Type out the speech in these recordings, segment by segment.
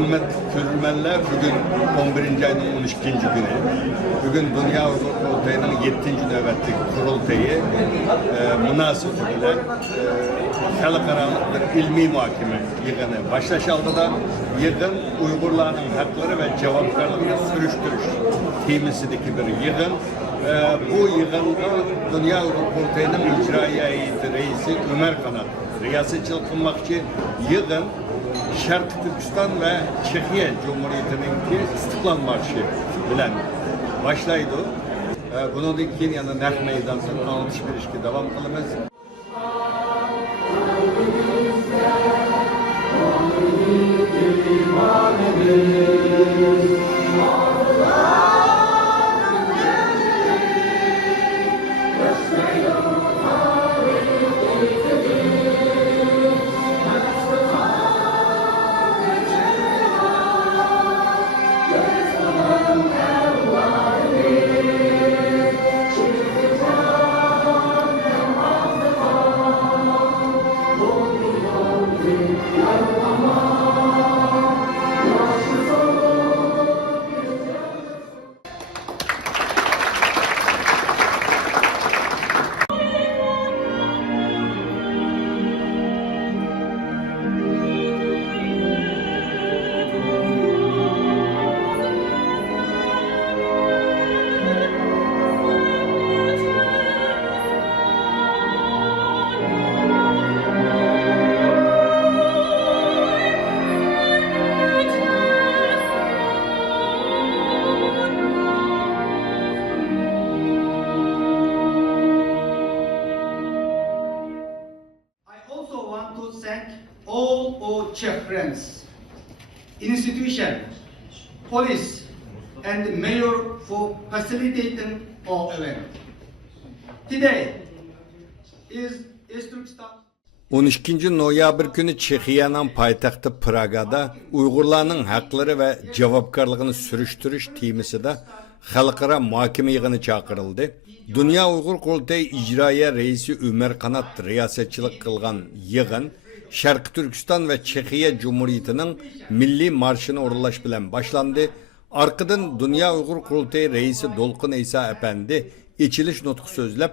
Kıymet görülmenler bugün 11. ayının 12. günü. Bugün Dünya Uygur Kurultayı'nın 7. nöbetlik kurultayı münasebetiyle halkaralık bir ilmi muhakeme yığını baş aldı da yığın Uygurların hakları ve cevaplarını sürüştürüş temisideki bir yığın. Bu yığında Dünya Uygur Kurultayı'nın icraiye heyeti reisi Ömer Kanat riyasetçilik kılmakçı yığın Şarkı Türkistan ve Çekiye Cumhuriyeti'ninki İstiklal Marşı bilen başlaydı. Bunun için yana Nek Meydanı'nın almış bir ilişki devam kılımız. All our Czech friends, institution, police, and the mayor for facilitating our event. Today is Turkistan. 12 noyabr günü Çekiye'nin payitahtı Praga'da Uygurlarning haqlari ve javobgarligini sürüştürüş temasida xalqaro muhokama yig'ini chaqirildi. Dünya Uygur Kurultayı icraiye reisi Ömer Kanat riyasetçilik qilgan yig'in Şarkı Türkistan ve Çekiye Cumhuriyeti'nin milli marşını orulaş bilen başlandı. Arkadan Dünya Uygur Kurultayı reisi Dolqun İsa Efendi içiliş nutku sözlep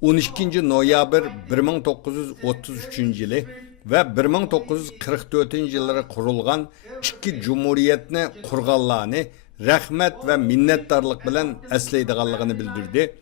12 noyabr 1933 yılı ve 1944 yılları kurulgan iki cumhuriyetni kurganlarını rahmet ve minnettarlık bilen eslaydiganligini bildirdi.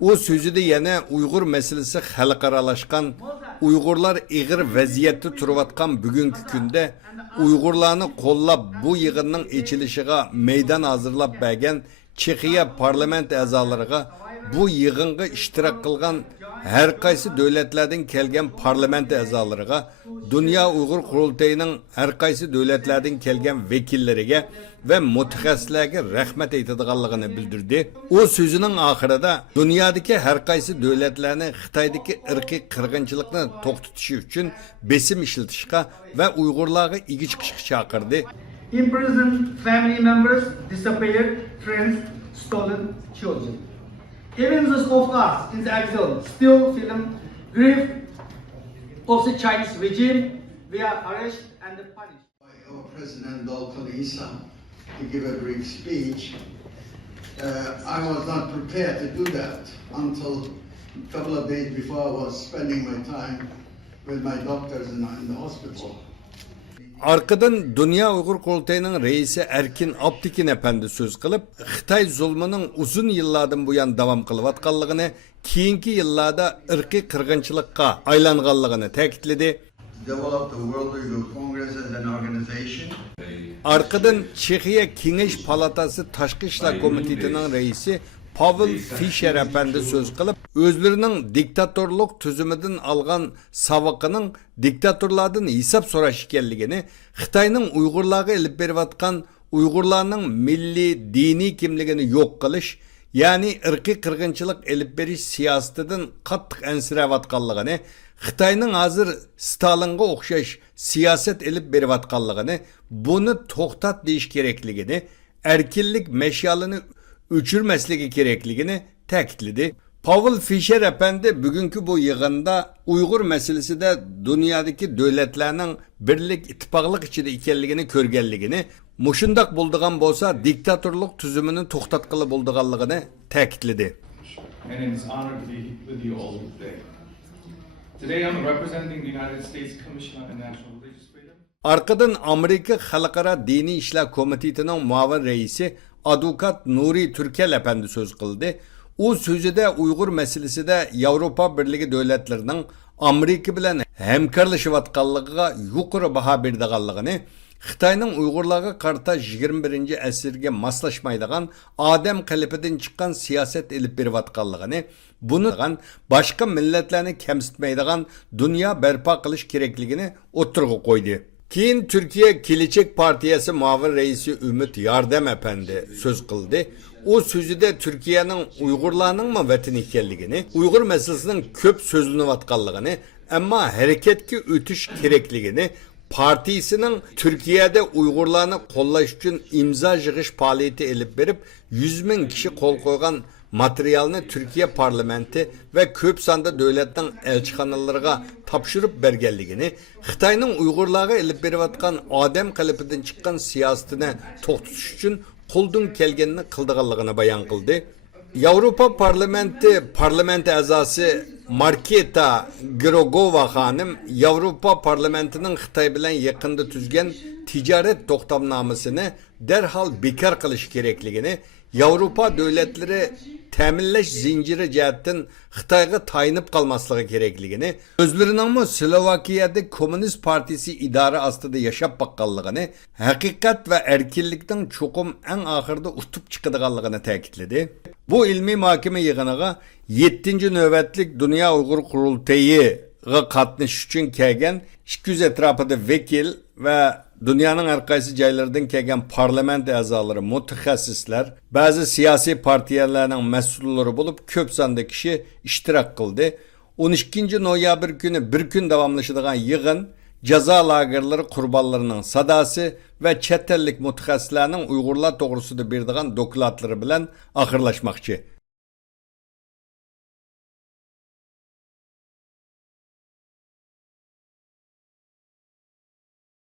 O sözüde yana Uygur meselesi xalqaralaşkan, Uygurlar ig'ir vaziyatda turayotgan bugungi kunda Uygurlarni qo'llab bu yig'inning echilishiga meydan hazırlab bergan Çekiye parlament a'zolariga bu yig'inga ishtirok qilgan her qaysi davlatlardan kelgan parlament a'zolariga Dünya Uygur Kurultayı'nın her qaysi davlatlardan kelgan vekilleriga ve mutaxassislarga rahmat aytadiganligini bildirdi. O sözünün ahirida dunyodagi her qaysi davlatlarni Xitoydagi irqiy qirg'inchilikni to'xtatish uchun besim ishlatishga ve Uygurlarga igi chiqishga chaqirdi. Imprisoned family members, disappeared friends, stolen children. Even those of us in the exile still feel grief of the Chinese regime. We are arrested and punished. Our President Dolqun İsa to give a brief speech. I was not prepared to do that until a couple of days before I was spending my time with my doctors in the hospital. Arkadan Dünya Uygur Kurultayı'nın reisi Erkin Aptekin Efendi söz kılıp, Xitay zulmünün uzun yıllardan bu yan devam kılıvatkanlığını, keyinki yıllarda ırkı kırgınçılıkka aylanganlığını tekitledi. Arkadan Çekiye Kengeş Palatası Taşkı İşler Komitesi'nin reisi Pavel Fischer Efendi söz kılıp, özlerinin diktatorluk tüzümüden algan savakının diktatorlardan hesap soraş ekanligini, Xitayning Uygurlarga elib berayotgan Uygurlarning milli dini kimligini yok qilish, ya'ni irqiy qirg'inchilik elib berish siyosatidan qattiq ansirayotganligini, Xitayning hozir Stalinga o'xshash siyosat elib berayotganligini, buni to'xtat deyish kerakligini, erkinlik meşalini o'chirmasligi kerakligini ta'kidladi. Pavel Fischer efendi bugünkü bu yığında Uygur meselesi de dünyadaki devletlerinin birlik ittifaklık içinde ikenligini körgenligini, muşundak bulduğun bolsa diktatörlük tüzümünün toxtatqılı bulduğanlığını ta'kidledi. And it is an honor to be with you all today. Today I'm representing the United States Commission on International Religious Freedom. Arkadan Amerika Halkara Dini İşler Komitesi'nin muavin reisi Avukat Nuri Türkel efendi söz kıldı. O sözü de Uygur meselesi de Avrupa Birliği devletlerinin Amerika bilen hemkarlaşıvatqanlığına yuqori baha berdiganligini, Xitayning Uyg'urlarga qarta 21 asrga moslaşmaydigan odam qalipidan chiqqan siyosat elib berayotganligini, buni boshqa millatlarni kamsitmaydigan dunyo barpo qilish kerakligini o'tirg'a qo'ydi. Keyin Türkiye Gelecek Partiyasi muavin reisi Ümit Yardem efendi söz kıldı. O sözü de Türkiye'nin Uygurlarının mı vatan ekanligini, Uygur meselesinin köp sözlünüvatqanligini, ama hareketki ötüş kerakligini, partisinin Türkiye'de Uygurlarını qo'llash uchun imza yig'ish faoliyati elib berib, 100 ming kishi qo'l qo'ygan materialni Türkiye parlamenti ve köp sanda devletning elchixonalariga topshirib berganligini, Xitoyning Uyg'urlarga elib berayotgan odam qalipidan chiqqan siyosatini to'xtatish uchun qo'ldan kelganini qildiganligini bayon qildi. Avrupa parlamenti a'zosi Marketa Grogova xonim Avrupa parlamentinin Xitoy bilan yaqinda tuzgan tijorat to'xtamnomasini derhal bekor qilish kerakligini, Avrupa devletleri ta'minlash zinciri jihatdan Xitoyga tayinib qolmasligi kerakligini, o'zlarining Slovakiyada Komünist Partisi idora ostida yashab baqqanligini, haqiqat va erkinlikning cho'qim eng oxirida utib chiqadiganligini ta'kidladi. Bu ilmiy muhokama yig'iniga 7. navbatlik Dünya Uyghur Qurultayiga qatnashish uchun kelgan 200 atrofida vakil va dünyanın her qaysi joylaridan kelgan parlament a'zolari, mutaxassislar, bazı siyasi partiyalarning mas'ullari bo'lib ko'p sonda kishi ishtirok qildi. 12 noyabr kuni bir kun davomlashadigan yig'in jazo lagerlari qurbonlarining sadosi va chet ellik mutaxassislarning Uyg'urlar to'g'risida beradigan dokladlari bilan oxirlashmoqchi.